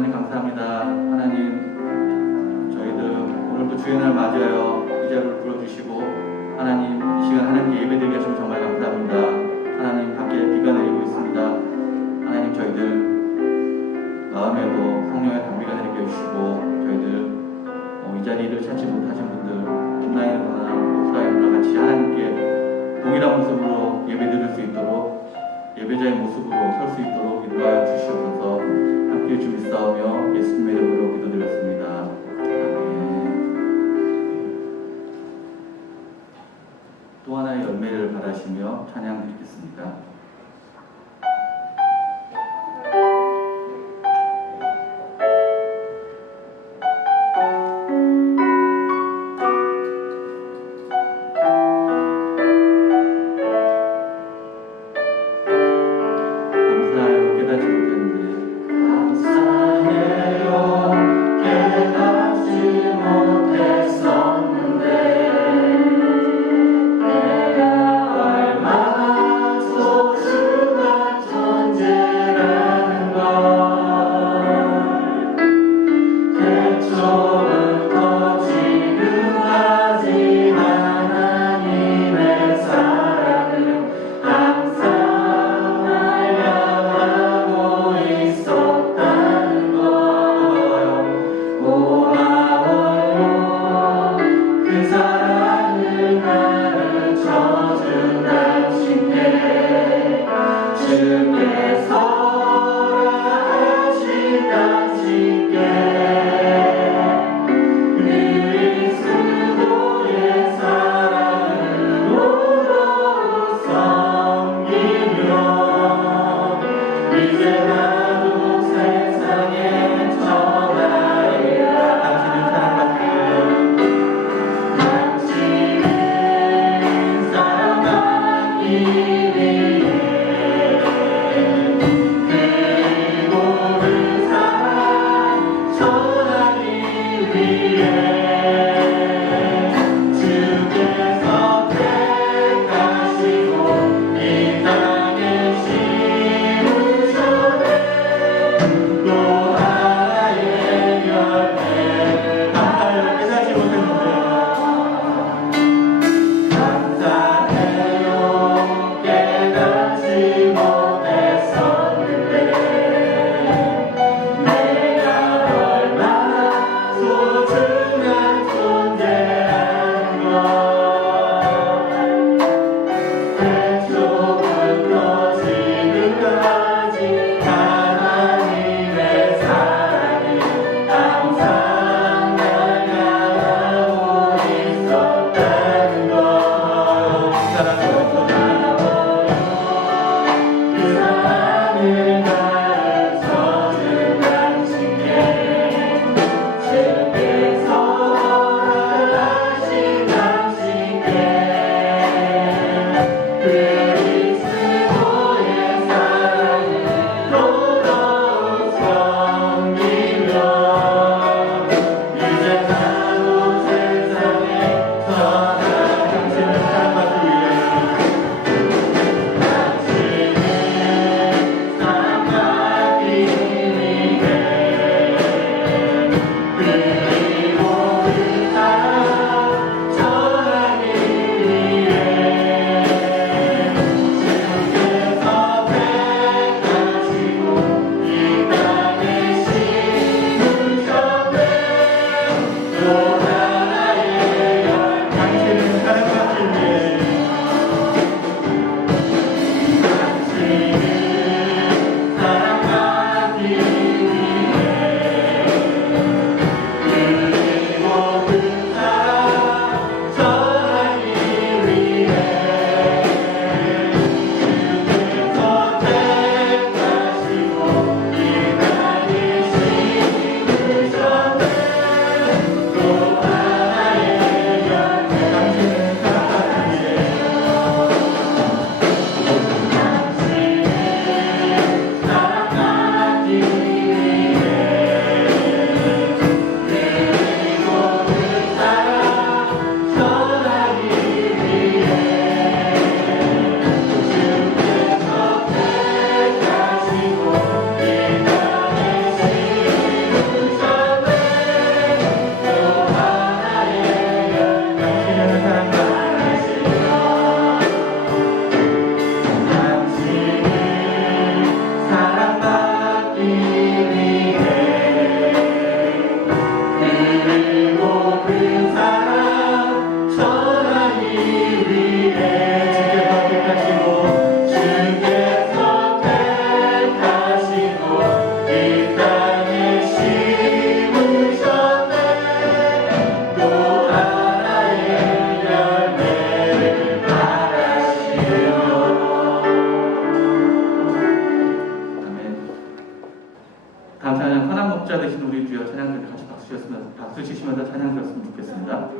하나님 감사합니다. 하나님 저희들 오늘도 주의 날 맞아요. 이 자리를 불러주시고 하나님 이 시간 하나님께 예배드리게 하시면 정말 감사합니다. 하나님 밖에 비가 내리고 있습니다. 하나님 저희들 마음에도 성령의 담비가 내리게 해주시고 저희들 이 자리를 찾지 못하신 분들 온라인으로나 오프라인으로나 같이 하나님께 동일한 모습으로 예배드릴 수 있도록 예배자의 모습으로 설 수 있도록 인도하여 주시옵소서. 함께 주 믿사오며 예수님의 이름으로 기도드렸습니다. 아멘. 또 하나의 열매를 바라시며 찬양 드리겠습니다. 목자 되신 우리 주여 찬양들 같이 박수 치시면서 찬양 드렸으면 좋겠습니다.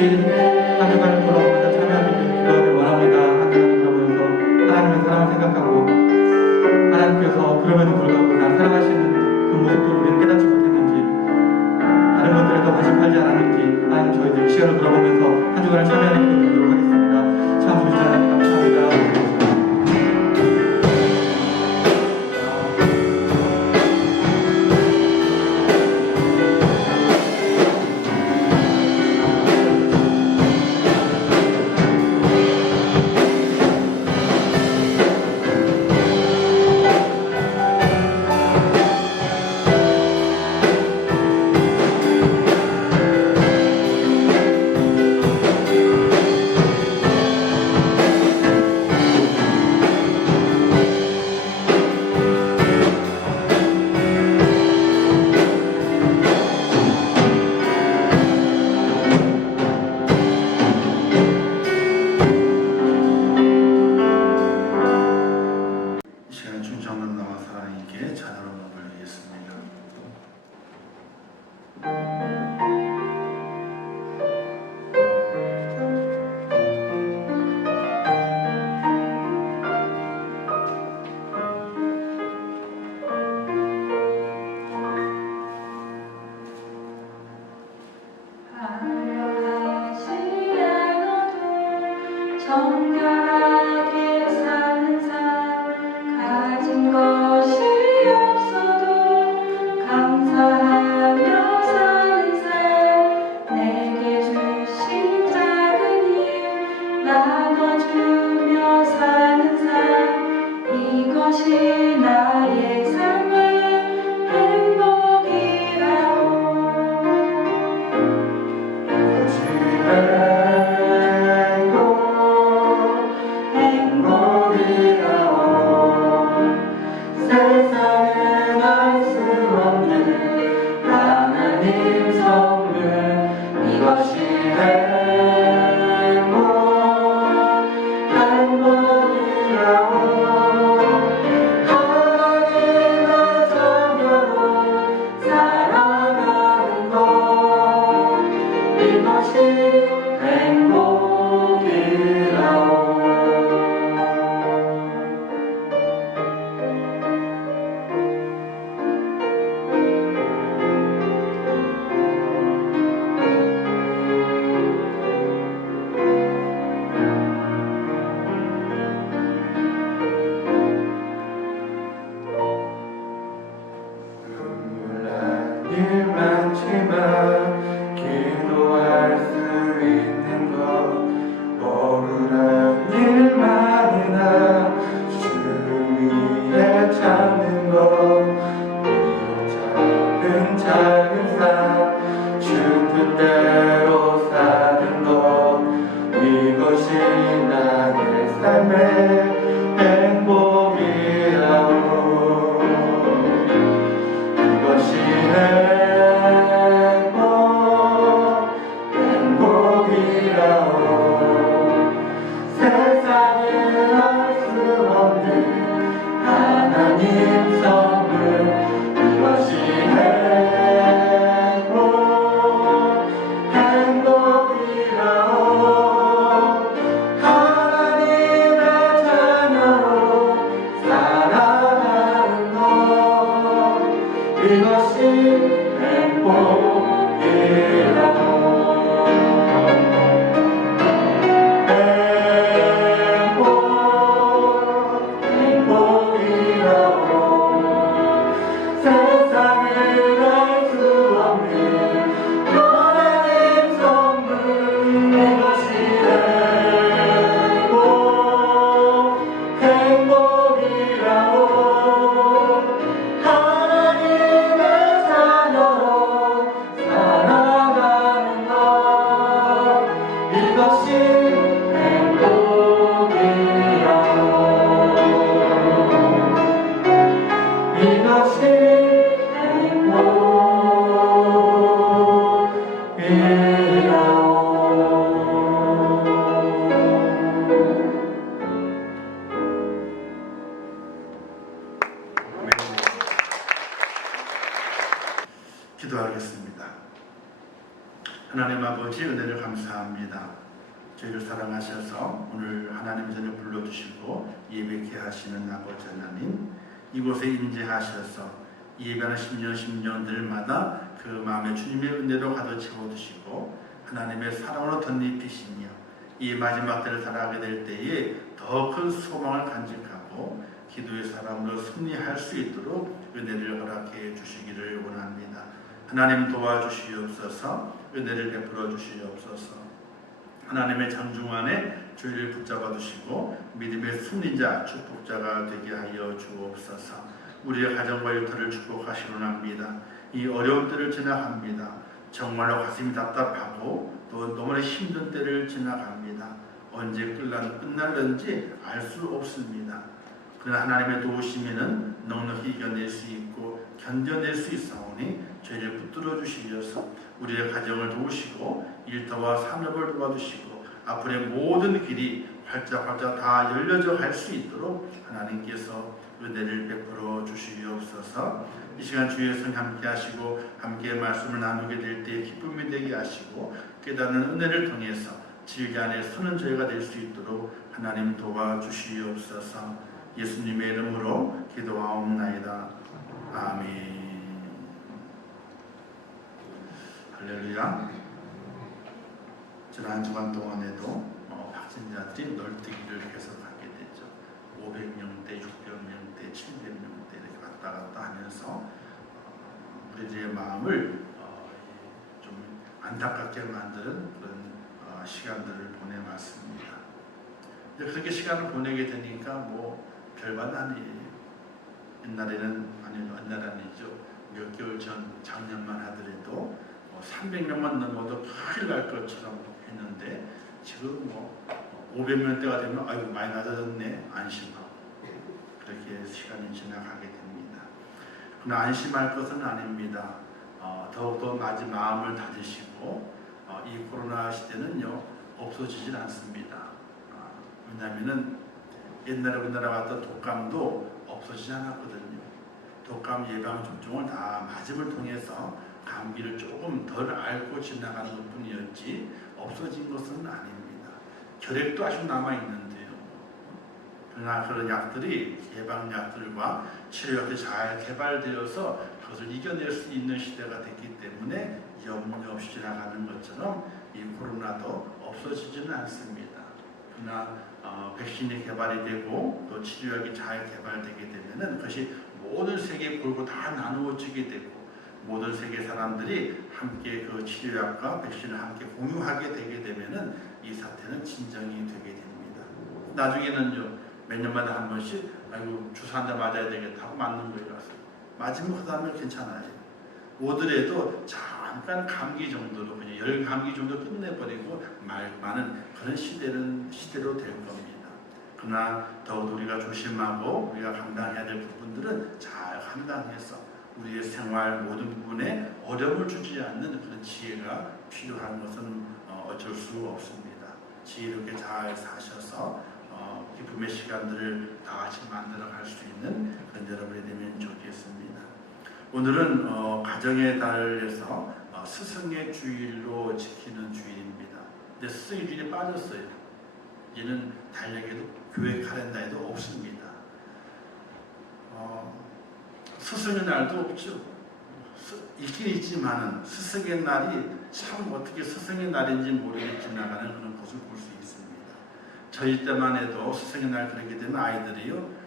한 주간을 돌아보면서 참여하는 기도를 원합니다. 한 주간을 돌아보면서 하나님의 사랑을 생각하고 하나님께서 그럼에도 불구하고 날 사랑하시는 그 모습들을 우리는 깨닫지 못했는지 다른 것들에 더 관심하지 않았는지 하나님 저희들 이 시간을 돌아보면서 한 주간을 참여하는 기도 드리도록 하겠습니다. 참 좋으신 하나님 감사합니다. 정결하게 사는 삶 가진 것이 없어도 감사하며 사는 삶 내게 주신 작은 힘 나눠주며 사는 삶 이것이 나의 삶의 행복이라고 세상은 알 수 없는 하나님 성품 이것이 행복이라고 하나님의 자녀로 살아가는 것 이것이 행복이라고 일 많지만 기도할 수 있는 것 억울한 일 많으나 주를 위해 참는 것 작은 삶 주 뜻대로 사는 것 이것이 나의 삶의 행복이라고 이것이 행복이라고 세상에 알 수 없는 하나님 성품 이것이 행복이라고 하나님의 자녀로 살아가는 것 이것이 행복이라고 행복이라고 세상에 알 수 없는 하나님 성품 이것이 행복이라고 하나님의 자녀로 살아가는 것 이것이 행복이라고 이것이 기도하겠습니다. 하나님 아버지 은혜를 감사합니다. 감사합니다. 저희를 사랑하셔서 오늘 하나님 전에 불러주시고 예배케 하시는 아버지 하나님, 이곳에 임재하셔서 예배하는 10년 늘마다 그 마음에 주님의 은혜로 가득 채워주시고 하나님의 사랑으로 덧입히시며 이 마지막 때를 살아가게 될 때에 더 큰 소망을 간직하고 기도의 사람으로 승리할 수 있도록 은혜를 허락해 주시기를 원합니다. 하나님 도와주시옵소서. 은혜를 베풀어 주시옵소서. 하나님의 장중 안에 저희를 붙잡아 주시고 믿음의 승리자 축복자가 되게 하여 주옵소서. 우리의 가정과 일터를 축복하시로납니다. 이 어려운 때를 지나갑니다. 정말로 가슴이 답답하고 또 너무나 힘든 때를 지나갑니다. 언제 끝날는지 알 수 없습니다. 그러나 하나님의 도우심에는 넉넉히 이겨낼 수 있고 견뎌낼 수 있사오니 저희를 붙들어 주시어서 우리의 가정을 도우시고 일터와 산업을 도와주시고 앞으로의 모든 길이 활짝활짝 다 열려져 갈 수 있도록 하나님께서 은혜를 베풀어 주시옵소서. 이 시간 주의 성 함께 하시고 함께 말씀을 나누게 될 때 기쁨이 되게 하시고 깨닫는 은혜를 통해서 지휘 안에 서는 저희가 될 수 있도록 하나님 도와주시옵소서. 예수님의 이름으로 기도하옵나이다. 아멘. 할렐루야. 지난 한 주간 동안에도 확진자들이 널뛰기를 계속하게 됐죠. 500명대, 600명대, 700명대 이렇게 왔다 갔다 하면서 우리들의 마음을 좀 안타깝게 만드는 그런 시간들을 보내왔습니다. 근데 그렇게 시간을 보내게 되니까 뭐 별반 아니에요. 옛날에는 아니죠. 몇 개월 전 작년만 하더라도 300명만 넘어도 큰일 날 것처럼 했는데 지금 뭐 500명대가 되면 아이고 많이 낮아졌네 안심하고 그렇게 시간이 지나가게 됩니다. 그러나 안심할 것은 아닙니다. 더욱더 마음을 다지시고 이 코로나 시대는요 없어지질 않습니다. 왜냐하면은 옛날에 우리나라 왔던 독감도 없어지지 않았거든요. 독감 예방 접종을 다 맞음을 통해서 감기를 조금 덜 앓고 지나가는 것 뿐이었지 없어진 것은 아닙니다. 결핵도 아직 남아있는데요. 그러나 그런 약들이 예방약들과 치료약들이 잘 개발되어서 그것을 이겨낼 수 있는 시대가 됐기 때문에 염려 없이 지나가는 것처럼 이 코로나도 없어지지는 않습니다. 그러나 백신이 개발이 되고 또 치료약이 잘 개발되게 되면은 그것이 모든 세계 골고 다 나누어지게 되고 모든 세계 사람들이 함께 그 치료약과 백신을 함께 공유하게 되게 되면은 이 사태는 진정이 되게 됩니다. 나중에는요 몇 년마다 한 번씩 아이고 주사 한 대 맞아야 되겠다 하고 맞는 거예요. 맞으면 그 다음에 괜찮아요. 오더라도 잠깐 감기 정도로 그냥 열 감기 정도 끝내버리고 많은 그런 시대로 될 겁니다. 그러나 더욱 우리가 조심하고 우리가 감당해야 될 부분들은 잘 감당해서 우리의 생활 모든 부분에 어려움을 주지 않는 그런 지혜가 필요한 것은 어쩔 수 없습니다. 지혜롭게 잘 사셔서 기쁨의 시간들을 다 같이 만들어 갈 수 있는 그런 여러분이 되면 좋겠습니다. 오늘은 가정의 달에서 스승의 주일로 지키는 주일입니다. 근데 스승의 주일이 빠졌어요. 이제는 달력에도 교회 칼렌더에도 없습니다. 스승의 날도 없죠. 있긴 있지만은 스승의 날이 참 어떻게 스승의 날인지 모르게 지나가는 그런 것을 볼 수 있습니다. 저희 때만 해도 스승의 날 그렇게 되면 아이들이요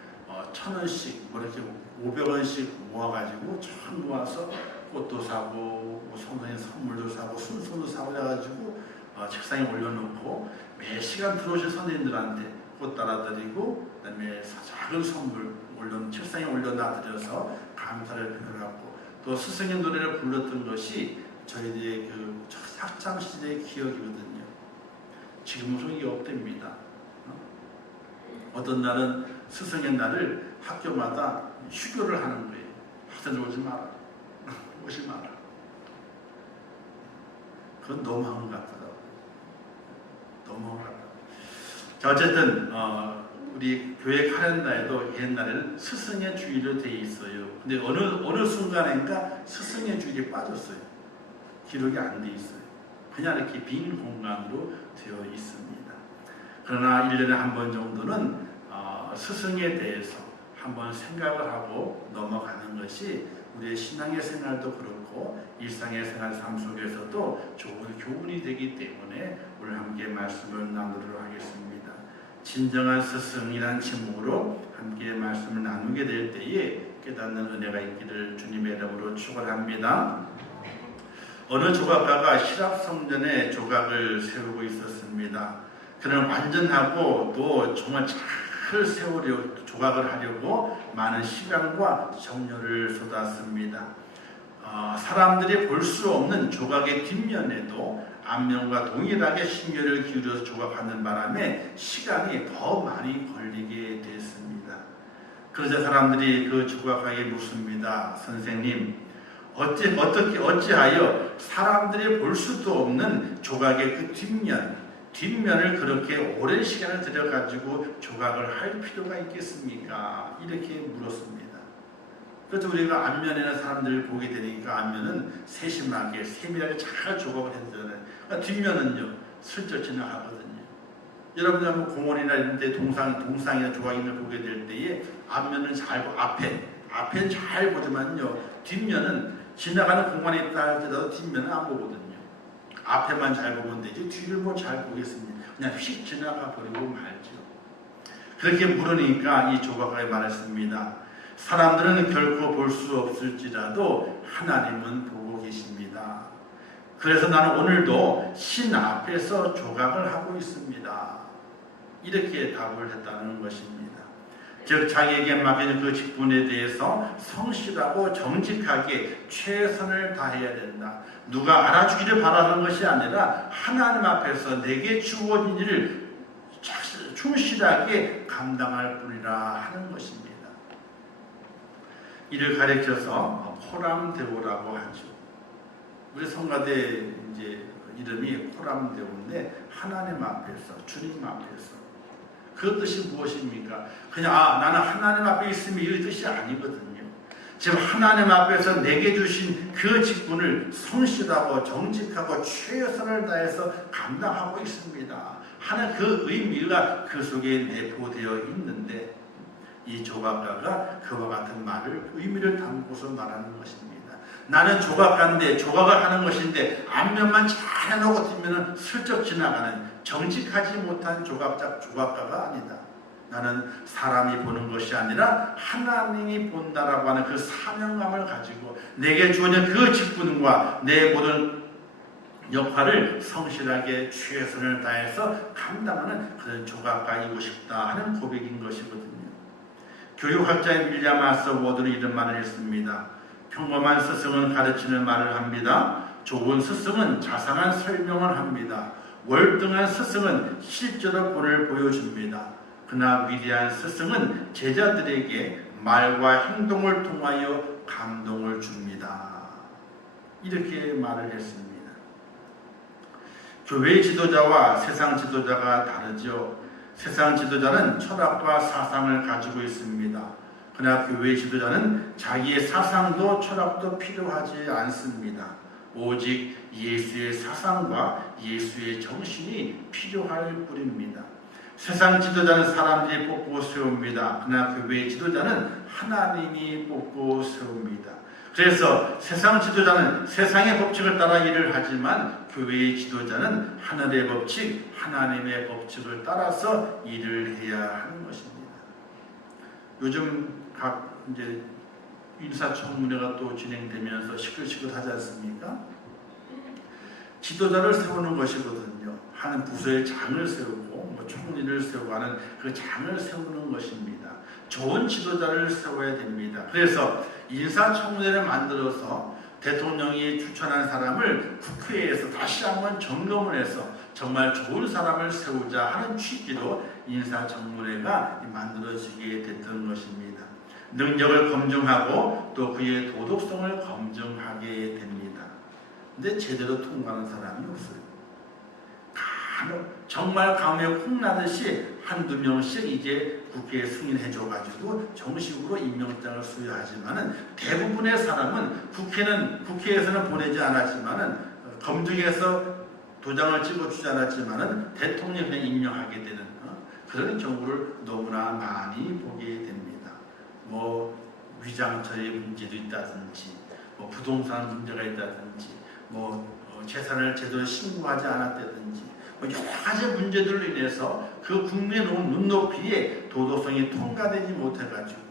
1,000원씩 뭐 이렇게 500원씩 모아가지고 쫙 모아서 꽃도 사고 뭐 선생님 선물도 사고 순서도 사고 해가지고 책상에 올려놓고 매 시간 들어오신 선생님들한테 꽃 따라드리고 그다음에 작은 선물 책상에 올려놔드려서 감사를 표현하고 또 스승의 노래를 불렀던 것이 저희들의 그 학창 시대의 기억이거든요. 지금은 이게 없답니다. 어떤 날은 스승의 날을 학교마다 휴교를 하는 거예요. 학생들 오지 마라. 오지 마라. 그건 너무한 것 같더라고요. 너무한 것 같더라고요. 자, 어쨌든 우리 교회 칼렌더에도 옛날에는 스승의 주일로 되어 있어요. 근데 어느 순간인가 스승의 주일이 빠졌어요. 기록이 안 돼 있어요. 그냥 이렇게 빈 공간으로 되어 있습니다. 그러나 1년에 한 번 정도는 스승에 대해서 한번 생각을 하고 넘어가는 것이 우리의 신앙의 생활도 그렇고 일상의 생활 삶 속에서도 좋은 교훈이 되기 때문에 오늘 함께 말씀을 나누도록 하겠습니다. 진정한 스승이란 제목으로 함께 말씀을 나누게 될 때에 깨닫는 은혜가 있기를 주님의 이름으로 축원합니다. 어느 조각가가 시랍 성전에 조각을 세우고 있었습니다. 그는 완전하고 또 정말 잘 조각을 하려고 많은 시간과 정열을 쏟았습니다. 사람들이 볼 수 없는 조각의 뒷면에도 안면과 동일하게 심혈을 기울여서 조각하는 바람에 시간이 더 많이 걸리게 됐습니다. 그러자 사람들이 그 조각가에게 묻습니다. 선생님, 어찌하여 사람들이 볼 수도 없는 조각의 그 뒷면을 그렇게 오랜 시간을 들여가지고 조각을 할 필요가 있겠습니까? 이렇게 물었습니다. 그래서 우리가 앞면에는 사람들을 보게 되니까 앞면은 세심하게 세밀하게 잘 조각을 해주잖아요. 그러니까 뒷면은요 슬쩍 지나가거든요. 여러분들 한번 공원이나 이런 데 동상이나 조각인을 보게 될 때에 앞면은 잘 보고 앞엔 잘 보지만요 뒷면은 지나가는 공간에 있다 할지라도 뒷면은 안 보거든요. 앞에만 잘 보면 되지 뒤를 뭐 잘 보겠습니다. 그냥 휙 지나가 버리고 말죠. 그렇게 물으니까 이 조각가가 말했습니다. 사람들은 결코 볼 수 없을지라도 하나님은 보고 계십니다. 그래서 나는 오늘도 신 앞에서 조각을 하고 있습니다. 이렇게 답을 했다는 것입니다. 즉 자기에게 맡겨진 그 직분에 대해서 성실하고 정직하게 최선을 다해야 된다. 누가 알아주기를 바라는 것이 아니라 하나님 앞에서 내게 주어진 일을 충실하게 감당할 뿐이라 하는 것입니다. 이를 가르쳐서 호람대오라고 하죠. 우리 성가대 이제 이름이 호람대오인데 하나님 앞에서 주님 앞에서 그 뜻이 무엇입니까? 그냥 나는 하나님 앞에 있으면 이 뜻이 아니거든요. 지금 하나님 앞에서 내게 주신 그 직분을 성실하고 정직하고 최선을 다해서 감당하고 있습니다 하는 그 의미가 그 속에 내포되어 있는데 이 조각가가 그와 같은 말을 의미를 담고서 말하는 것입니다. 나는 조각가인데 조각을 하는 것인데 앞면만 잘 해놓고 뒷면은 슬쩍 지나가는 정직하지 못한 조각가가 아니다. 나는 사람이 보는 것이 아니라 하나님이 본다라고 하는 그 사명감을 가지고 내게 주어진 그 직분과 내 모든 역할을 성실하게 최선을 다해서 감당하는 그런 조각가이고 싶다 하는 고백인 것이거든요. 교육학자인 윌리엄 아서 워드는 이런 말을 했습니다. 평범한 스승은 가르치는 말을 합니다. 좋은 스승은 자상한 설명을 합니다. 월등한 스승은 실제로 본을 보여줍니다. 그러나 위대한 스승은 제자들에게 말과 행동을 통하여 감동을 줍니다. 이렇게 말을 했습니다. 교회 지도자와 세상 지도자가 다르죠. 세상 지도자는 철학과 사상을 가지고 있습니다. 그러나 교회 지도자는 자기의 사상도 철학도 필요하지 않습니다. 오직 예수의 사상과 예수의 정신이 필요할 뿐입니다. 세상 지도자는 사람들이 뽑고 세웁니다. 그러나 교회 지도자는 하나님이 뽑고 세웁니다. 그래서 세상 지도자는 세상의 법칙을 따라 일을 하지만 교회의 지도자는 하늘의 법칙, 하나님의 법칙을 따라서 일을 해야 하는 것입니다. 요즘 각 이제 인사청문회가 또 진행되면서 시끌시끌하지 않습니까? 지도자를 세우는 것이거든요. 하는 부서의 장을 세우고 총리를 세우고 하는 그 장을 세우는 것입니다. 좋은 지도자를 세워야 됩니다. 그래서 인사청문회를 만들어서 대통령이 추천한 사람을 국회에서 다시 한번 점검을 해서 정말 좋은 사람을 세우자 하는 취지로 인사청문회가 만들어지게 됐던 것입니다. 능력을 검증하고 또 그의 도덕성을 검증하게 됩니다. 근데 제대로 통과하는 사람이 없어요. 정말 감에 콩나듯이 한두 명씩 이제 국회에 승인해줘가지고 정식으로 임명장을 수여하지만은 대부분의 사람은 국회에서는 보내지 않았지만은 검증해서 도장을 찍어주지 않았지만은 대통령에 그냥 임명하게 되는 그런 경우를 너무나 많이 보게 됩니다. 뭐 위장처의 문제도 있다든지, 뭐 부동산 문제가 있다든지, 뭐 재산을 제대로 신고하지 않았다든지, 뭐 여러 가지 문제들로 인해서 그 국민의 눈높이에 도덕성이 통과되지 못해가지고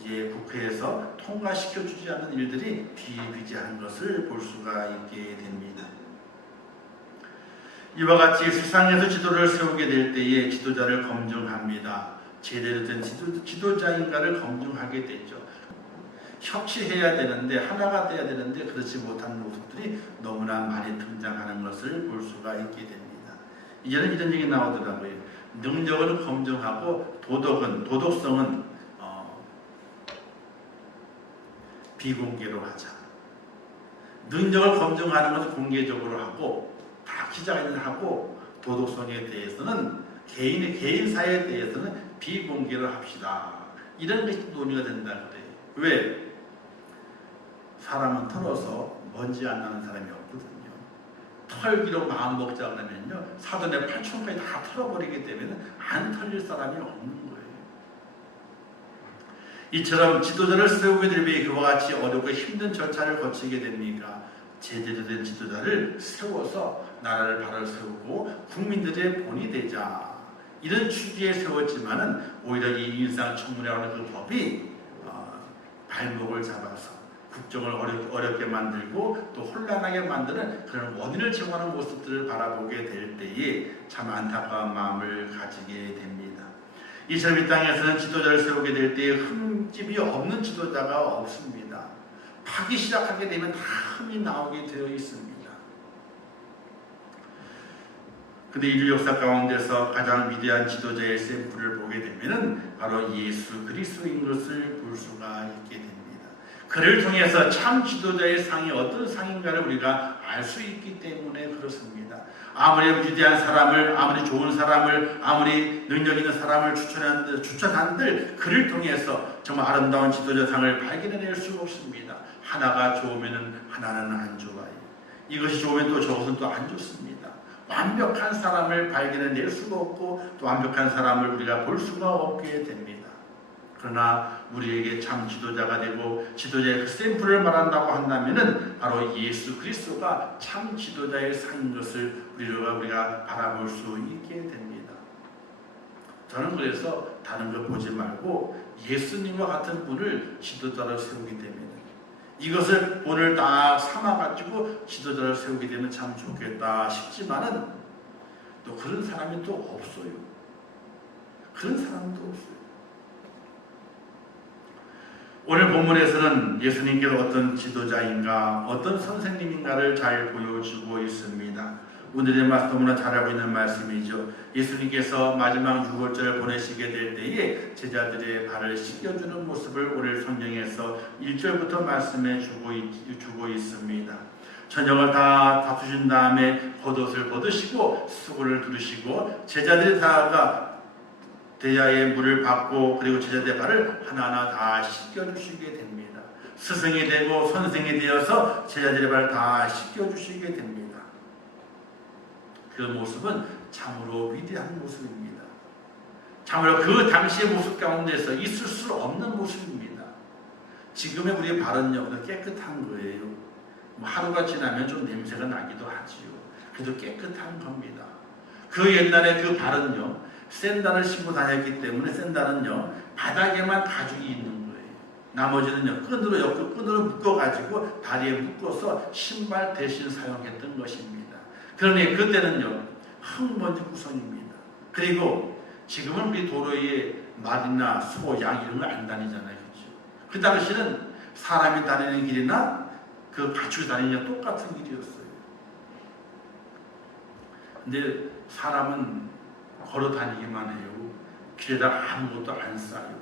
이제 국회에서 통과시켜주지 않는 일들이 비일비재한 것을 볼 수가 있게 됩니다. 이와 같이 세상에서 지도를 세우게 될 때에 지도자를 검증합니다. 제대로 된 지도자인가를 검증하게 되죠. 협치해야 되는데 하나가 돼야 되는데 그렇지 못한 모습들이 너무나 많이 등장하는 것을 볼 수가 있게 됩니다. 이제는 이런 얘기 나오더라고요. 능력을 검증하고 도덕성은 비공개로 하자. 능력을 검증하는 것은 공개적으로 하고 다 기자회견하고 도덕성에 대해서는 개인 사회에 대해서는 비공개로 합시다. 이런 것이 논의가 된다 그래요. 왜? 사람은 털어서 먼지 안 나는 사람이 없거든요. 털기로 마음 먹자 그러면요 사돈의 8촌까지 다 털어버리기 때문에 안 털릴 사람이 없는 거예요. 이처럼 지도자를 세우게 되면 그와 같이 어렵고 힘든 절차를 거치게 됩니까? 제대로 된 지도자를 세워서 나라를 바로 세우고 국민들의 본이 되자. 이런 취지에 세웠지만은 오히려 이 인사청문회라는 그 법이 발목을 잡아서 국정을 어렵게 만들고 또 혼란하게 만드는 그런 원인을 제공하는 모습들을 바라보게 될 때에 참 안타까운 마음을 가지게 됩니다. 이처럼 이 땅에서는 지도자를 세우게 될 때에 흠집이 없는 지도자가 없습니다. 파기 시작하게 되면 다 흠이 나오게 되어 있습니다. 근데 인류 역사 가운데서 가장 위대한 지도자의 샘플을 보게 되면은 바로 예수 그리스도인 것을 볼 수가 있게 됩니다. 그를 통해서 참 지도자의 상이 어떤 상인가를 우리가 알 수 있기 때문에 그렇습니다. 아무리 위대한 사람을, 아무리 좋은 사람을, 아무리 능력 있는 사람을 추천한들 그를 통해서 정말 아름다운 지도자상을 발견해낼 수 없습니다. 하나가 좋으면은 하나는 안 좋아요. 이것이 좋으면 또 저것은 또 안 좋습니다. 완벽한 사람을 발견해낼 수가 없고 또 완벽한 사람을 우리가 볼 수가 없게 됩니다. 그러나 우리에게 참 지도자가 되고 지도자의 그 샘플을 말한다고 한다면은 바로 예수 그리스도가 참 지도자의 상인 것을 우리가 바라볼 수 있게 됩니다. 저는 그래서 다른 거 보지 말고 예수님과 같은 분을 지도자로 세우기 때문에 이것을 본을 다 삼아가지고 지도자를 세우게 되면 참 좋겠다 싶지만은 또 그런 사람이 또 없어요. 그런 사람도 없어요. 오늘 본문에서는 예수님께서 어떤 지도자인가, 어떤 선생님인가를 잘 보여주고 있습니다. 오늘의 말씀 너무나 잘 알고 있는 말씀이죠. 예수님께서 마지막 유월절을 보내시게 될 때에 제자들의 발을 씻겨주는 모습을 오늘 성경에서 1절부터 말씀해 주고 있습니다. 저녁을 다 다투신 다음에 겉옷을 벗으시고 수고를 두르시고 제자들이 다가 대야에 물을 받고 그리고 제자들의 발을 하나하나 다 씻겨주시게 됩니다. 스승이 되고 선생이 되어서 제자들의 발을 다 씻겨주시게 됩니다. 그 모습은 참으로 위대한 모습입니다. 참으로 그 당시의 모습 가운데서 있을 수 없는 모습입니다. 지금의 우리의 발은요 깨끗한 거예요. 하루가 지나면 좀 냄새가 나기도 하지요. 그래도 깨끗한 겁니다. 그 옛날에 그 발은요 샌들을 신고 다녔기 때문에 샌들은요 바닥에만 가죽이 있는 거예요. 나머지는요 끈으로 묶어가지고 다리에 묶어서 신발 대신 사용했던 것입니다. 그러니 그때는요 흙먼지 구성입니다. 그리고 지금은 우리 도로에 말이나 소, 양 이런 거 안 다니잖아요. 그렇죠? 그 당시는 사람이 다니는 길이나 그 가축이 다니는 똑같은 길이었어요. 근데 사람은 걸어 다니기만 해요. 길에다 아무것도 안 싸요.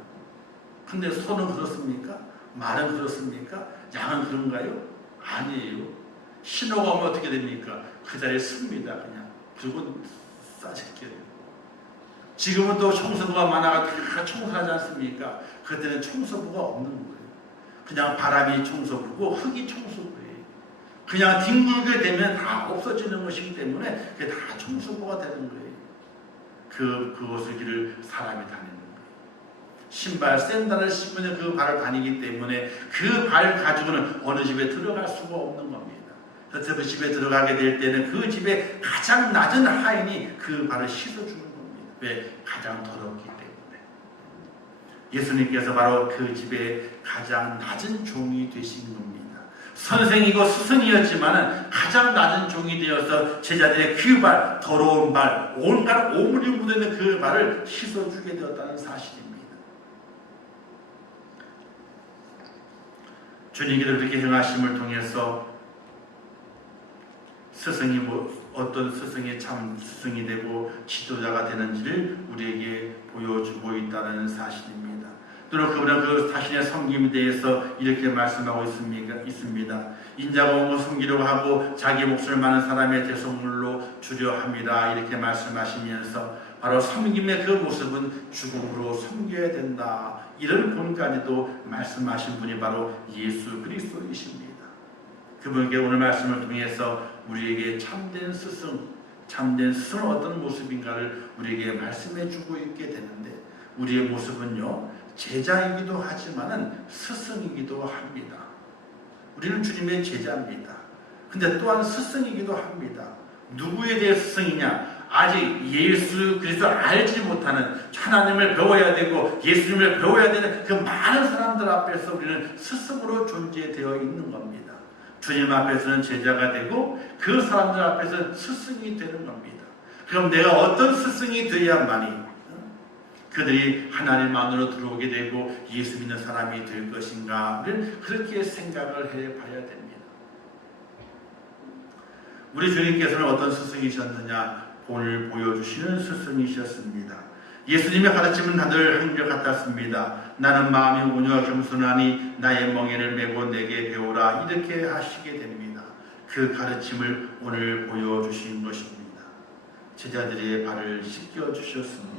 근데 소는 그렇습니까? 말은 그렇습니까? 양은 그런가요? 아니에요. 신호가 오면 어떻게 됩니까? 그 자리에 씁니다. 그냥. 그리고 싸질게요. 지금은 또 청소부가 많아가 다 청소하지 않습니까? 그때는 청소부가 없는 거예요. 그냥 바람이 청소부고 흙이 청소부예요. 그냥 뒹굴게 되면 다 없어지는 것이기 때문에 그게 다 청소부가 되는 거예요. 그것을 길을 사람이 다니는 거예요. 신발, 샌들을 신으면 그 발을 다니기 때문에 그 발 가지고는 어느 집에 들어갈 수가 없는 겁니다. 그래서 그 집에 들어가게 될 때는 그 집에 가장 낮은 하인이 그 발을 씻어주는 겁니다. 왜? 가장 더럽기 때문에. 예수님께서 바로 그 집에 가장 낮은 종이 되신 겁니다. 선생이고 스승이었지만 가장 낮은 종이 되어서 제자들의 그 발, 더러운 발, 온갖 오물이 묻어있는 그 발을 씻어주게 되었다는 사실입니다. 주님께서 그렇게 행하심을 통해서 스승이 어떤 스승이 참 스승이 되고 지도자가 되는지를 우리에게 보여주고 있다는 사실입니다. 또는 그분은 그 자신의 섬김에 대해서 이렇게 말씀하고 있습니다. 인자가 오고 섬기려고 하고 자기 몫을 많은 사람의 대속물로 주려 함이라 이렇게 말씀하시면서 바로 섬김의 그 모습은 죽음으로 섬겨야 된다. 이런 본까지도 말씀하신 분이 바로 예수 그리스도이십니다. 그분께 오늘 말씀을 통해서 우리에게 참된 스승은 어떤 모습인가를 우리에게 말씀해 주고 있게 되는데 우리의 모습은요 제자이기도 하지만은 스승이기도 합니다. 우리는 주님의 제자입니다. 근데 또한 스승이기도 합니다. 누구에 대해 스승이냐? 아직 예수 그리스도 알지 못하는 하나님을 배워야 되고 예수님을 배워야 되는 그 많은 사람들 앞에서 우리는 스승으로 존재되어 있는 겁니다. 주님 앞에서는 제자가 되고 그 사람들 앞에서는 스승이 되는 겁니다. 그럼 내가 어떤 스승이 되어야만이 그들이 하나님 안으로 들어오게 되고 예수 믿는 사람이 될 것인가를 그렇게 생각을 해봐야 됩니다. 우리 주님께서는 어떤 스승이셨느냐? 본을 보여주시는 스승이셨습니다. 예수님의 가르침은 다들 한결 같았습니다. 나는 마음이 온유와 겸손하니 나의 멍에를 메고 내게 배우라 이렇게 하시게 됩니다. 그 가르침을 오늘 보여주신 것입니다. 제자들의 발을 씻겨주셨습니다.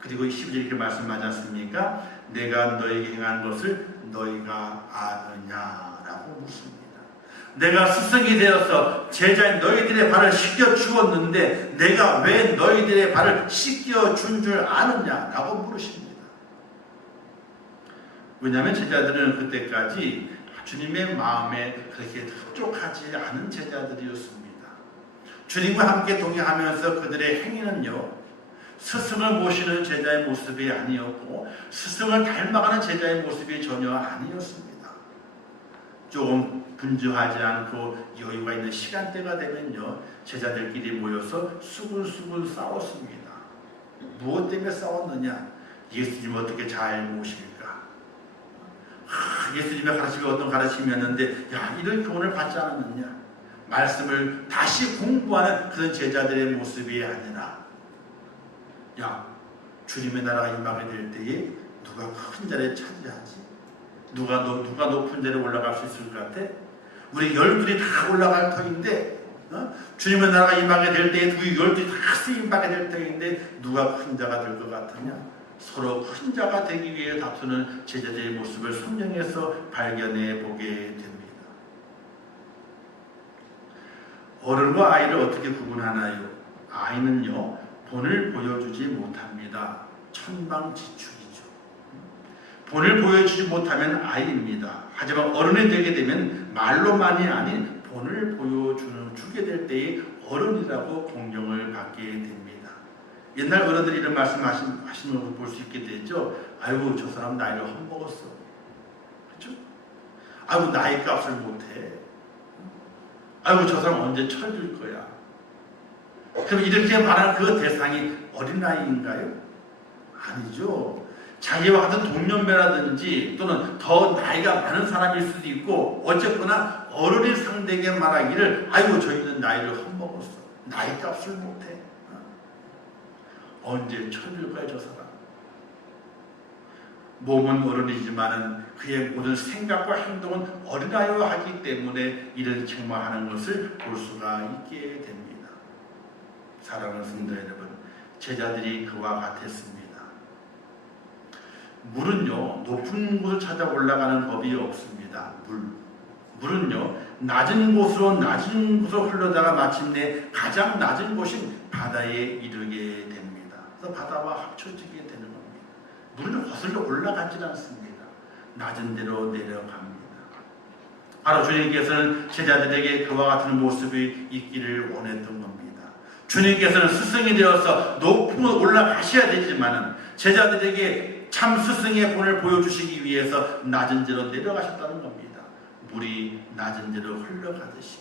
그리고 12절 이렇게 말씀하지 않습니까? 내가 너에게 행한 것을 너희가 아느냐라고 묻습니다. 내가 스승이 되어서 제자인 너희들의 발을 씻겨주었는데 내가 왜 너희들의 발을 씻겨준 줄 아느냐라고 물으십니다. 왜냐하면 제자들은 그때까지 주님의 마음에 그렇게 흡족하지 않은 제자들이었습니다. 주님과 함께 동행하면서 그들의 행위는요 스승을 모시는 제자의 모습이 아니었고 스승을 닮아가는 제자의 모습이 전혀 아니었습니다. 조금 분주하지 않고 여유가 있는 시간대가 되면요 제자들끼리 모여서 수군수군 싸웠습니다. 무엇 때문에 싸웠느냐? 예수님 어떻게 잘 모실까? 예수님의 가르침이 어떤 가르침이었는데 야 이런 교훈을 받지 않았느냐? 말씀을 다시 공부하는 그런 제자들의 모습이 아니라 야 주님의 나라가 임하게 될 때에 누가 큰 자리에 차지하지? 누가 높은 자리에 올라갈 수 있을 것 같아? 우리 12이 다 올라갈 터인데 주님의 나라가 임하게 될 때에 그 12이 다 쓰임받게 될 터인데 누가 큰 자가 될 것 같으냐? 서로 큰 자가 되기 위해 다투는 제자들의 모습을 성경에서 발견해 보게 됩니다. 어른과 아이를 어떻게 구분하나요? 아이는요 본을 보여주지 못합니다. 천방지축이죠. 본을 보여주지 못하면 아이입니다. 하지만 어른이 되게 되면 말로만이 아닌 본을 보여주게 될 때에 어른이라고 공경을 받게 됩니다. 옛날 어른들이 이런 말씀하시는 걸 볼 수 있게 되죠. 아이고 저 사람 나이를 헛먹었어. 그렇죠? 아이고 나이 값을 못해. 아이고 저 사람 언제 철들 거야. 그럼 이렇게 말하는 그 대상이 어린아이인가요? 아니죠. 자기와 같은 동년배라든지 또는 더 나이가 많은 사람일 수도 있고 어쨌거나 어른의 상대에게 말하기를 아이고 저희는 나이를 헛먹었어. 나이 값을 못해. 언제 철들 거야 저 사람. 몸은 어른이지만 그의 모든 생각과 행동은 어린아이와 하기 때문에 이런 책망하는 것을 볼 수가 있게 됩니다. 사랑하는 성도 여러분, 제자들이 그와 같았습니다. 물은요 높은 곳을 찾아 올라가는 법이 없습니다. 물은요, 낮은 곳으로 흘러다가 마침내 가장 낮은 곳인 바다에 이르게 됩니다. 그래서 바다와 합쳐지게 되는 겁니다. 물은 거슬러 올라가지 않습니다. 낮은 데로 내려갑니다. 바로 주님께서는 제자들에게 그와 같은 모습이 있기를 원했던 겁니다. 주님께서는 스승이 되어서 높은 곳 올라가셔야 되지만 제자들에게 참 스승의 본을 보여주시기 위해서 낮은 데로 내려가셨다는 겁니다. 물이 낮은 데로 흘러가듯이.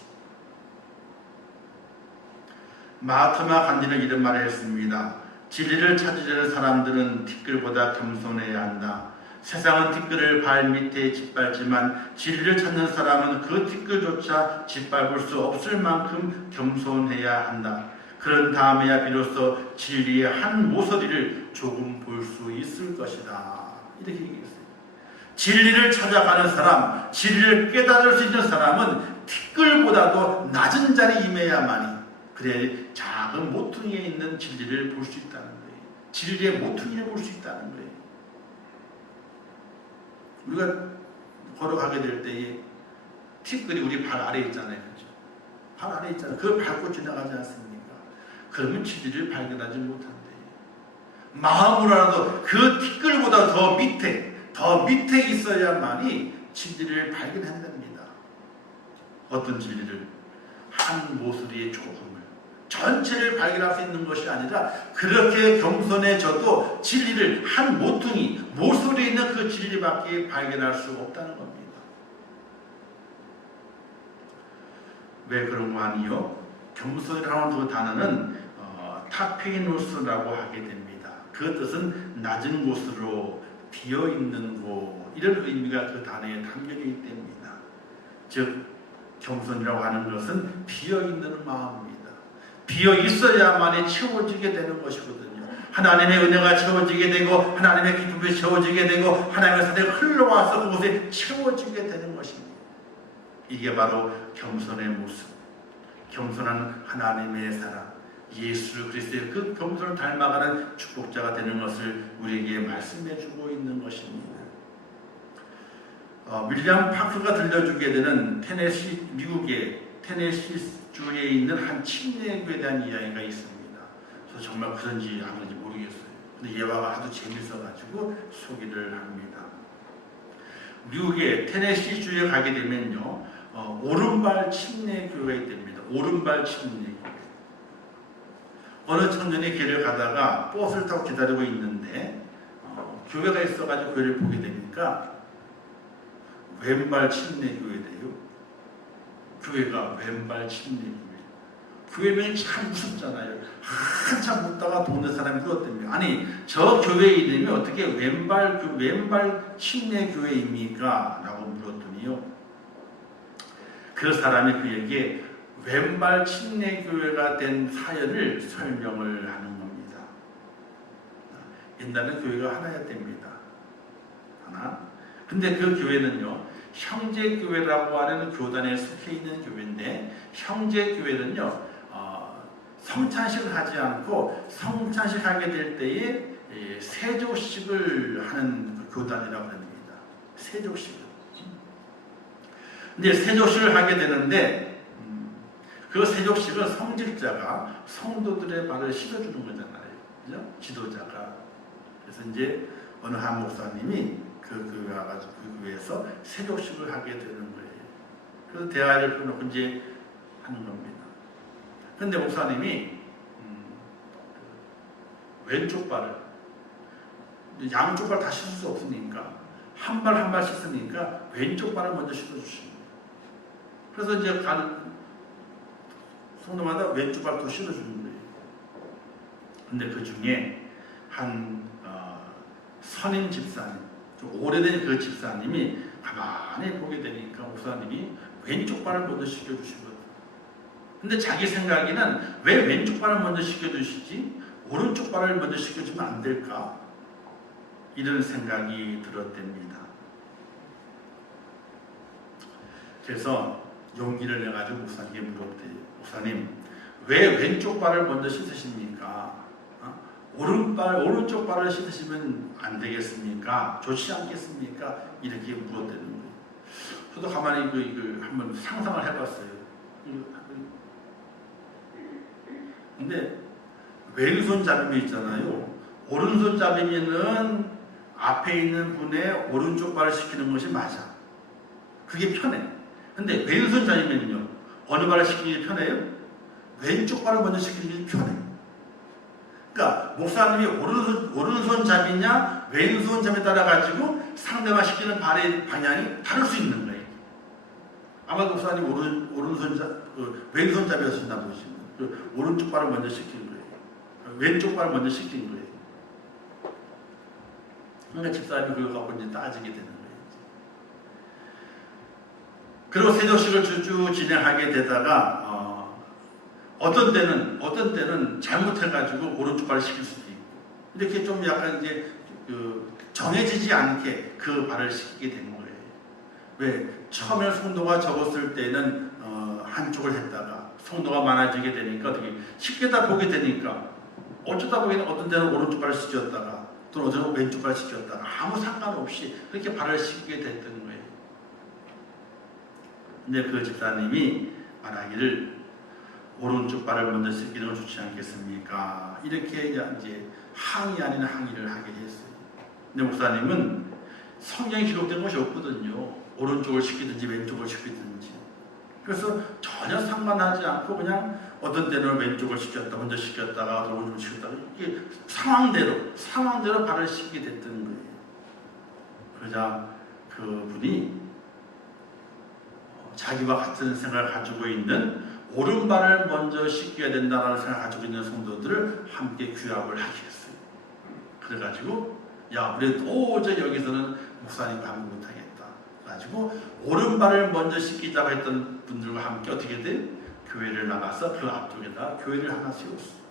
마토마 간디는 이런 말을 했습니다. 진리를 찾으려는 사람들은 티끌보다 겸손해야 한다. 세상은 티끌을 발 밑에 짓밟지만 진리를 찾는 사람은 그 티끌조차 짓밟을 수 없을 만큼 겸손해야 한다. 그런 다음에야 비로소 진리의 한 모서리를 조금 볼 수 있을 것이다. 이렇게 얘기했어요. 진리를 찾아가는 사람, 진리를 깨달을 수 있는 사람은 티끌보다도 낮은 자리에 임해야만이 그래야 작은 모퉁이에 있는 진리를 볼 수 있다는 거예요. 진리의 모퉁이를 볼 수 있다는 거예요. 우리가 걸어가게 될 때에 티끌이 우리 발 아래에 있잖아요. 그렇죠? 발 아래에 있잖아요. 그걸 밟고 지나가지 않습니까? 그러면 진리를 발견하지 못한대요. 마음으로라도 그 티끌보다 더 밑에 있어야만이 진리를 발견한답니다. 어떤 진리를? 한 모서리의 조금을, 전체를 발견할 수 있는 것이 아니라 그렇게 겸손해져도 진리를 한 모서리에 있는 그 진리밖에 발견할 수 없다는 겁니다. 왜 그런 거 아니요? 겸손이라는 그 단어는 타페이노스라고 하게 됩니다. 그 뜻은 낮은 곳으로 비어있는 곳, 이런 의미가 그 단어에 담겨져 있답니다. 즉 겸손이라고 하는 것은 비어있는 마음입니다. 비어있어야만이 채워지게 되는 것이거든요. 하나님의 은혜가 채워지게 되고 하나님의 기쁨이 채워지게 되고 하나님의 사랑이 흘러와서 그곳에 채워지게 되는 것입니다. 이게 바로 겸손의 모습, 겸손한 하나님의 사랑, 예수 그리스도의 그 겸손을 닮아가는 축복자가 되는 것을 우리에게 말씀해주고 있는 것입니다. 윌리엄 파크가 들려주게 되는 미국의 테네시주에 있는 한 침례교회에 대한 이야기가 있습니다. 그래서 정말 그런지 안 그런지 모르겠어요. 근데 예화가 아주 재밌어가지고 소개를 합니다. 미국의 테네시주에 가게 되면요, 오른발 침례교회가 됩니다. 오른발 침례교회. 어느 청년이 길을 가다가 버스를 타고 기다리고 있는데 교회가 있어가지고 교회를 보게 되니까 왼발 침례교회래요. 교회가 왼발 침례교회. 교회면 참 무섭잖아요. 한참 묻다가 도는 사람이 그렇답니다. 아니 저 교회 이름이 어떻게 왼발 침례교회입니까? 라고 물었더니요, 그 사람이 그에게 왼발 침례교회가 된 사연을 설명을 하는 겁니다. 옛날에 교회가 하나였답니다. 하나. 근데 그 교회는요, 형제교회라고 하는 교단에 속해 있는 교회인데, 형제교회는요, 성찬식을 하지 않고 성찬식 하게 될 때에 세조식을 하는 그 교단이라고 합니다. 세조식을. 근데 세조식을 하게 되는데 그 세족식은 성직자가 성도들의 발을 씻어주는 거잖아요. 그죠? 지도자가. 그래서 이제 어느 한 목사님이 그 교회 와가지고 그 교회에서 세족식을 하게 되는 거예요. 그래서 대화를 끊고 이제 하는 겁니다. 근데 목사님이 왼쪽 발을, 양쪽 발 다 씻을 수 없으니까 한 발 한 발 씻으니까 왼쪽 발을 먼저 씻어주시는 거예요. 그래서 이제 성도마다 왼쪽 발도 씻어주는 거예요. 근데 그 중에 한 선임 집사님, 좀 오래된 그 집사님이 가만히 보게 되니까 목사님이 왼쪽 발을 먼저 씻겨주시거든요. 근데 자기 생각에는 왜 왼쪽 발을 먼저 씻겨주시지? 오른쪽 발을 먼저 씻겨주면 안 될까? 이런 생각이 들었답니다. 그래서 용기를 내가지고 목사님께 물었대요. 목사님, 왜 왼쪽 발을 먼저 씻으십니까? 오른쪽 발을 씻으시면 안 되겠습니까? 좋지 않겠습니까? 이렇게 물었다는 거예요. 저도 가만히 이걸 한번 상상을 해봤어요. 근데 왼손 잡임이 있잖아요. 오른손 잡임이는 앞에 있는 분의 오른쪽 발을 시키는 것이 맞아. 그게 편해. 근데 왼손 잡이면요, 어느 발을 시키는 게 편해요? 왼쪽 발을 먼저 시키는 게 편해. 그러니까 목사님이 오른손 잡이냐 왼손 잡에 따라 가지고 상대방 시키는 발의 방향이 다를 수 있는 거예요. 아마 목사님 왼손 잡이였나 보시면 오른쪽 발을 먼저 시키는 거예요. 왼쪽 발을 먼저 시키는 거예요. 그러니까 집사님이 그걸 갖고 이제 따지게 되는 거예요. 그리고 세조식을 쭉 진행하게 되다가 어떤 때는 잘못해가지고 오른쪽 발을 시킬 수도 있고 이렇게 좀 약간 이제 정해지지 않게 그 발을 시키게 된 거예요. 왜 처음에 성도가 적었을 때는 한쪽을 했다가 성도가 많아지게 되니까 어떻게 쉽게 다 보게 되니까 어쩌다 보면 어떤 때는 오른쪽 발을 시켰다가 또 어쩌다 왼쪽 발을 시켰다가 아무 상관없이 그렇게 발을 시키게 됐던 거예요. 근데 그 집사님이 말하기를 오른쪽 발을 먼저 시키는 건 좋지 않겠습니까? 이렇게 이제 항의 아닌 항의를 하게 했어요. 근데 목사님은 성경에 기록된 것이 없거든요. 오른쪽을 시키든지 왼쪽을 시키든지. 그래서 전혀 상관하지 않고 그냥 어떤 때는 왼쪽을 시켰다, 먼저 시켰다가 오른쪽을 시켰다가 이게 상황대로 발을 시키게 됐던 거예요. 그러자 그분이 자기와 같은 생각을 가지고 있는 오른발을 먼저 씻겨야 된다는 생각을 가지고 있는 성도들을 함께 규합을 하게 했어요. 그래가지고 야 우리 도저히 여기서는 목사님과 함께 못하겠다. 그래가지고 오른발을 먼저 씻기자고 했던 분들과 함께 어떻게 돼? 교회를 나가서 그 앞쪽에다 교회를 하나 세웠어요.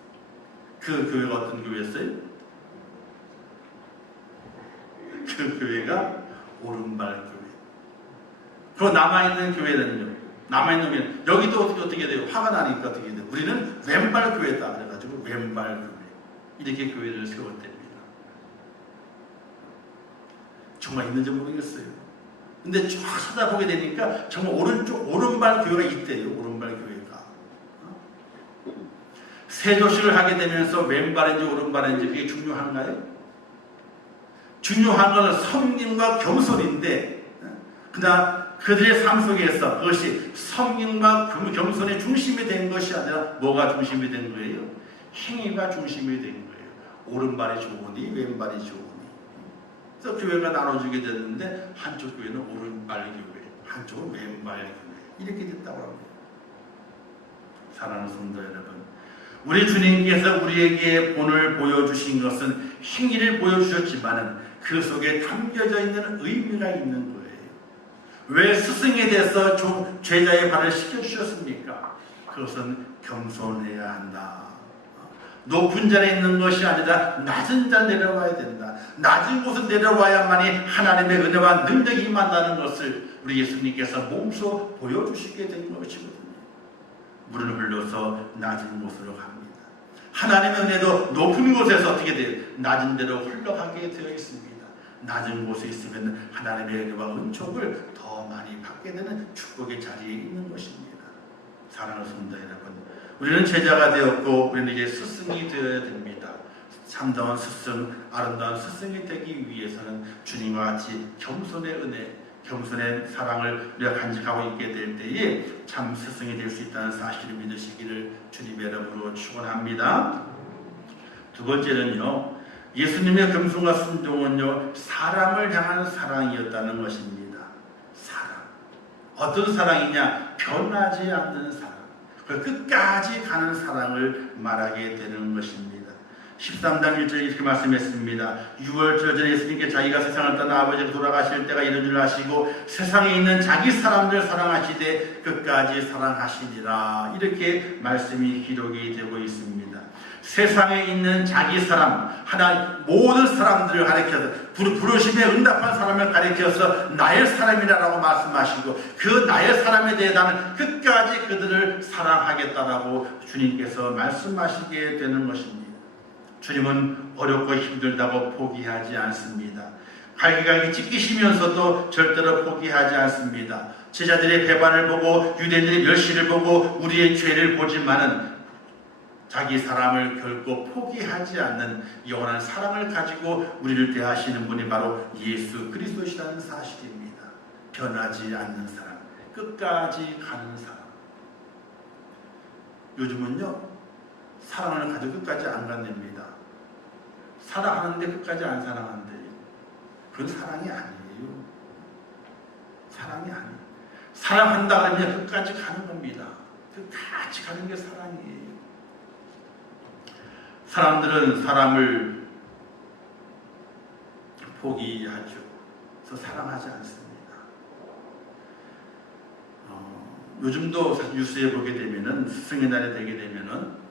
그 교회가 어떤 교회였어요? 그 교회가 오른발 교회. 그리고 남아있는 교회는요. 여기도 어떻게 돼요? 화가 나니까 어떻게 돼요? 우리는 왼발 교회다. 그래가지고 왼발 교회. 이렇게 교회를 세웠답니다. 정말 있는지 모르겠어요. 근데 쫙 찾아보게 되니까 정말 오른발 교회가 있대요. 오른발 교회가. 세조식을 하게 되면서 왼발인지 오른발인지 그게 중요한가요? 중요한 것은 섬김과 겸손인데 그러나 그들의 삶 속에서 그것이 섬김과 겸손의 중심이 된 것이 아니라 뭐가 중심이 된 거예요? 행위가 중심이 된 거예요. 오른발이 좋으니 왼발이 좋으니. 그래서 교회가 나눠지게 됐는데 한쪽 교회는 오른발 교회, 한쪽은 왼발 교회. 이렇게 됐다고 합니다. 사랑하는 성도 여러분, 우리 주님께서 우리에게 본을 보여주신 것은 행위를 보여주셨지만 그 속에 담겨져 있는 의미가 있는 거예요. 왜 스승에 대해서 제자의 발을 씻겨주셨습니까? 그것은 겸손해야 한다. 높은 자리에 있는 것이 아니라 낮은 자에 내려와야 된다. 낮은 곳에 내려와야만이 하나님의 은혜와 능력이 임한다는 것을 우리 예수님께서 몸소 보여주시게 된 것이거든요. 물을 흘러서 낮은 곳으로 갑니다. 하나님의 은혜도 높은 곳에서 어떻게 돼요? 낮은 데로 흘러가게 되어 있습니다. 낮은 곳에 있으면 하나님의 은혜와 은총을 더 많이 받게 되는 축복의 자리에 있는 것입니다. 사랑하는 성도 여러분, 우리는 제자가 되었고 우리는 이제 스승이 되어야 됩니다. 참다운 스승, 아름다운 스승이 되기 위해서는 주님과 같이 겸손의 은혜, 겸손의 사랑을 우리가 간직하고 있게 될 때에 참 스승이 될 수 있다는 사실을 믿으시기를 주님의 이름으로 축원합니다. 두 번째는요, 예수님의 겸손과 순종은요, 사람을 향한 사랑이었다는 것입니다. 사랑. 어떤 사랑이냐? 변하지 않는 사랑. 끝까지 가는 사랑을 말하게 되는 것입니다. 13장 1절에 이렇게 말씀했습니다. 6월절 전에 예수님께 자기가 세상을 떠나 아버지가 돌아가실 때가 이른 줄 아시고 세상에 있는 자기 사람들 사랑하시되 끝까지 사랑하시니라. 이렇게 말씀이 기록이 되고 있습니다. 세상에 있는 자기 사람, 하나님 모든 사람들을 가리켜서 부르심에 응답한 사람을 가리켜서 나의 사람이라고 말씀하시고 그 나의 사람에 대해 나는 끝까지 그들을 사랑하겠다라고 주님께서 말씀하시게 되는 것입니다. 주님은 어렵고 힘들다고 포기하지 않습니다. 갈기갈기 찢기시면서도 절대로 포기하지 않습니다. 제자들의 배반을 보고 유대인들의 멸시를 보고 우리의 죄를 보지만은 자기 사람을 결코 포기하지 않는 영원한 사랑을 가지고 우리를 대하시는 분이 바로 예수 그리스도시라는 사실입니다. 변하지 않는 사랑, 끝까지 가는 사랑. 요즘은요, 사랑을 가지고 끝까지 안 간답니다. 사랑하는데 끝까지 안 사랑한대요. 그건 사랑이 아니에요. 사랑이 아니에요. 사랑한다 그러면 끝까지 가는 겁니다. 끝까지 가는 게 사랑이에요. 사람들은 사람을 포기하죠. 그래서 사랑하지 않습니다. 요즘도 뉴스에 보게 되면은 스승의 날이 되게 되면은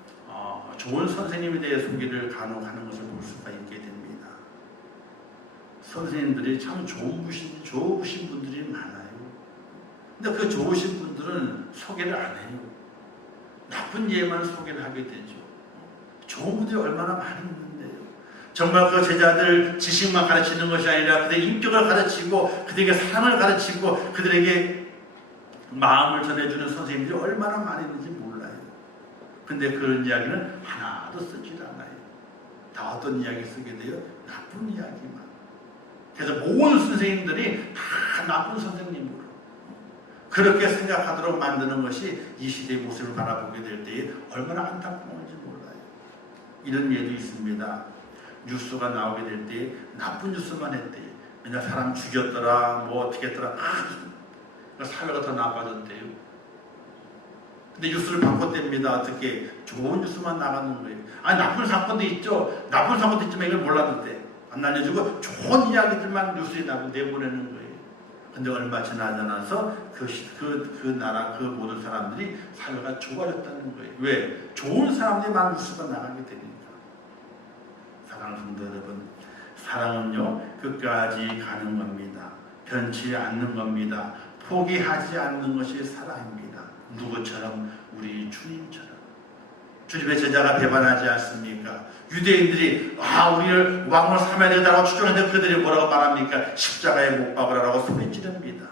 좋은 선생님에 대해 소개를 간혹 하는 것을 볼 수가 있게 됩니다. 선생님들이 참 좋으신 분들이 많아요. 근데 그 좋으신 분들은 소개를 안 해요. 나쁜 예만 소개를 하게 되죠. 좋은 분들이 얼마나 많이 있는데요. 정말 그 제자들 지식만 가르치는 것이 아니라 그들의 인격을 가르치고 그들에게 사랑을 가르치고 그들에게 마음을 전해주는 선생님들이 얼마나 많이 있는지 몰라요. 근데 그런 이야기는 하나도 쓰질 않아요. 다 어떤 이야기 쓰게 돼요? 나쁜 이야기만. 그래서 모든 선생님들이 다 나쁜 선생님으로 그렇게 생각하도록 만드는 것이 이 시대의 모습을 바라보게 될 때에 얼마나 안타까운지 몰라요. 이런 예도 있습니다. 뉴스가 나오게 될 때 나쁜 뉴스만 했대요. 맨날 사람 죽였더라, 뭐 어떻게 했더라. 사회가 더 나빠졌대요. 근데 뉴스를 바꿨답니다. 어떻게? 좋은 뉴스만 나가는 거예요. 아니 나쁜 사건도 있죠. 나쁜 사건도 있지만 이걸 몰랐는데 안 알려주고 좋은 이야기들만 뉴스에 내보내는 거예요. 근데 얼마 지나지 않아서 그 나라 그 모든 사람들이 사회가 좋아졌다는 거예요. 왜? 좋은 사람들만 뉴스가 나가게 되니까. 사랑하는 성도 여러분, 사랑은요 끝까지 가는 겁니다. 변치 않는 겁니다. 포기하지 않는 것이 사랑입니다. 누구처럼? 우리 주님처럼. 주님의 제자가 배반하지 않습니까? 유대인들이 우리를 왕으로 삼아야 된다고 추정했는데 그들이 뭐라고 말합니까? 십자가에 못 박으라고 소리 지릅니다.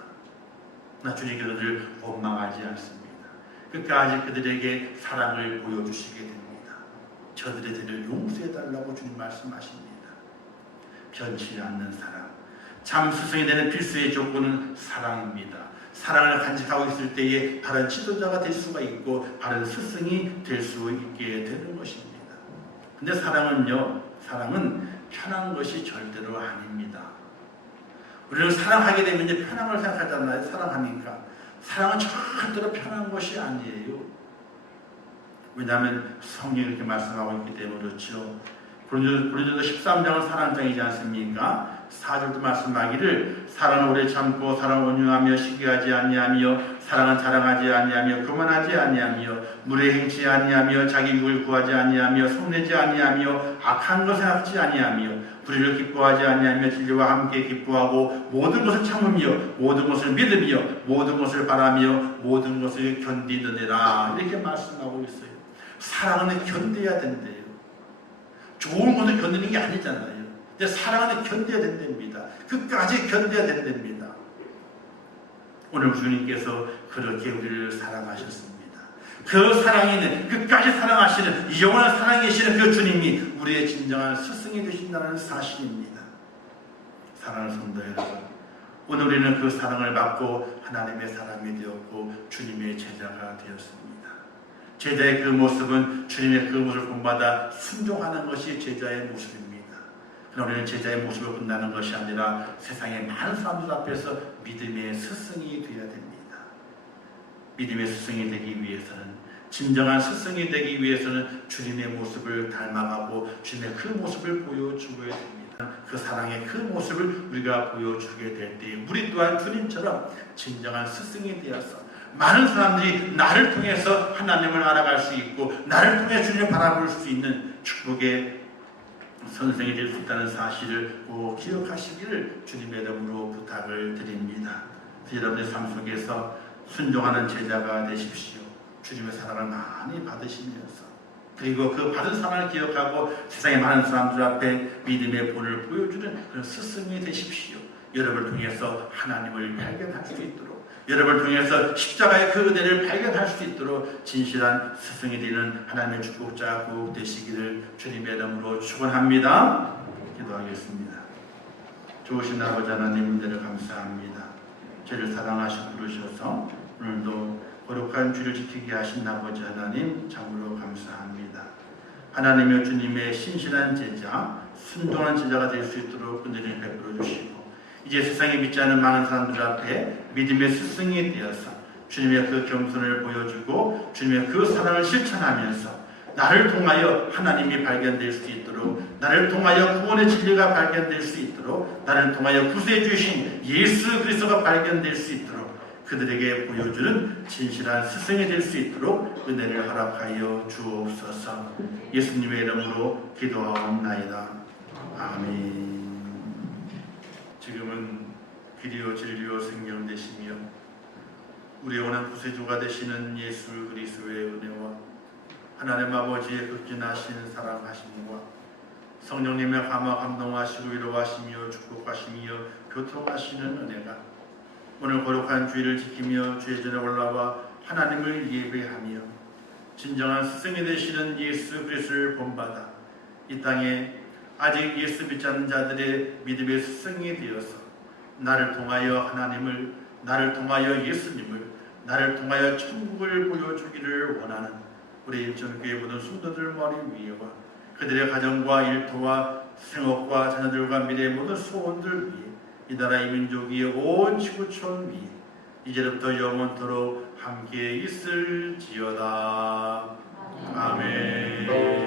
나 주님이 그들을 원망하지 않습니다. 끝까지 그들에게 사랑을 보여주시게 됩니다. 저들의 죄를 용서해달라고 주님 말씀하십니다. 변치 않는 사랑. 참 스승이 되는 필수의 조건은 사랑입니다. 사랑을 간직하고 있을 때에 바른 지도자가 될 수가 있고 바른 스승이 될 수 있게 되는 것입니다. 근데 사랑은 편한 것이 절대로 아닙니다. 우리는 사랑하게 되면 이제 편한 걸 생각하잖아요. 사랑하니까. 사랑은 절대로 편한 것이 아니에요. 왜냐하면 성경이 이렇게 말씀하고 있기 때문에 그렇죠. 고린도서 13장은 사랑장이지 않습니까? 4절도 말씀하기를 사랑은 오래 참고 사랑은 온유하며 시기하지 아니하며 사랑은 자랑하지 아니하며 교만하지 아니하며 물에 행치 아니하며 자기 유익을 구하지 아니하며 속내지 아니하며 악한 것을 생각지 아니하며 불의를 기뻐하지 아니하며 진리와 함께 기뻐하고 모든 것을 참으며 모든 것을 믿으며 모든 것을 바라며 모든 것을 견디느니라 이렇게 말씀하고 있어요. 사랑은 견뎌야 된대요. 좋은 것을 견디는 게 아니잖아요. 근데 사랑은 견뎌야 된답니다. 끝까지 견뎌야 된답니다. 오늘 주님께서 그렇게 우리를 사랑하셨습니다. 그 사랑이는 끝까지 사랑하시는 영원한 사랑이시는 그 주님이 우리의 진정한 스승이 되신다는 사실입니다. 사랑하는 성도 여러분, 오늘 우리는 그 사랑을 받고 하나님의 사람이 되었고 주님의 제자가 되었습니다. 제자의 그 모습은 주님의 그 모습을 본받아 순종하는 것이 제자의 모습입니다. 그러나 우리는 제자의 모습을 본다는 것이 아니라 세상의 많은 사람들 앞에서 믿음의 스승이 되어야 됩니다. 믿음의 스승이 되기 위해서는, 진정한 스승이 되기 위해서는 주님의 모습을 닮아가고 주님의 그 모습을 보여주어야 됩니다. 그 사랑의 그 모습을 우리가 보여주게 될 때 우리 또한 주님처럼 진정한 스승이 되어서 많은 사람들이 나를 통해서 하나님을 알아갈 수 있고 나를 통해 주님을 바라볼 수 있는 축복의 선생이 될 수 있다는 사실을 꼭 기억하시기를 주님의 이름으로 부탁을 드립니다. 여러분의 삶 속에서 순종하는 제자가 되십시오. 주님의 사랑을 많이 받으시면서 그리고 그 받은 사랑을 기억하고 세상의 많은 사람들 앞에 믿음의 본을 보여주는 그런 스승이 되십시오. 여러분을 통해서 하나님을 발견할 수 있도록, 여러분을 통해서 십자가의 그 은혜를 발견할 수 있도록 진실한 스승이 되는 하나님의 축복자 꼭 되시기를 주님의 이름으로 축원합니다. 기도하겠습니다. 좋으신 아버지 하나님 은혜를 감사합니다. 저를 사랑하시고 부르셔서 오늘도 거룩한 주를 지키게 하신 아버지 하나님 참으로 감사합니다. 하나님의 주님의 신실한 제자, 순종한 제자가 될 수 있도록 은혜를 베풀어 주시고 이제 세상에 믿지 않는 많은 사람들 앞에 믿음의 스승이 되어서 주님의 그 겸손을 보여주고 주님의 그 사랑을 실천하면서 나를 통하여 하나님이 발견될 수 있도록, 나를 통하여 구원의 진리가 발견될 수 있도록, 나를 통하여 구세해 주신 예수 그리스도가 발견될 수 있도록 그들에게 보여주는 진실한 스승이 될 수 있도록 은혜를 허락하여 주옵소서. 예수님의 이름으로 기도하옵나이다. 아멘. 지금은 길이요 진리요 생명 되시며 우리의 원한 구세주가 되시는 예수 그리스도의 은혜와 하나님 아버지의 극진하신 사랑하심과 성령님의 감화 감동하시고 위로하시며 축복하시며 교통하시는 은혜가 오늘 거룩한 주일을 지키며 주의 전에 올라와 하나님을 예배하며 진정한 스승이 되시는 예수 그리스도를 본받아 이 땅에 아직 예수 믿지 않는 자들의 믿음의 스승이 되어서 나를 통하여 하나님을, 나를 통하여 예수님을, 나를 통하여 천국을 보여주기를 원하는 우리 일전교회 모든 성도들 머리 위에와 그들의 가정과 일터와 생업과 자녀들과 미래의 모든 소원들 위에 이 나라 이 민족 위에 온 지구촌 위에 이제부터 영원토록 함께 있을지어다. 아멘.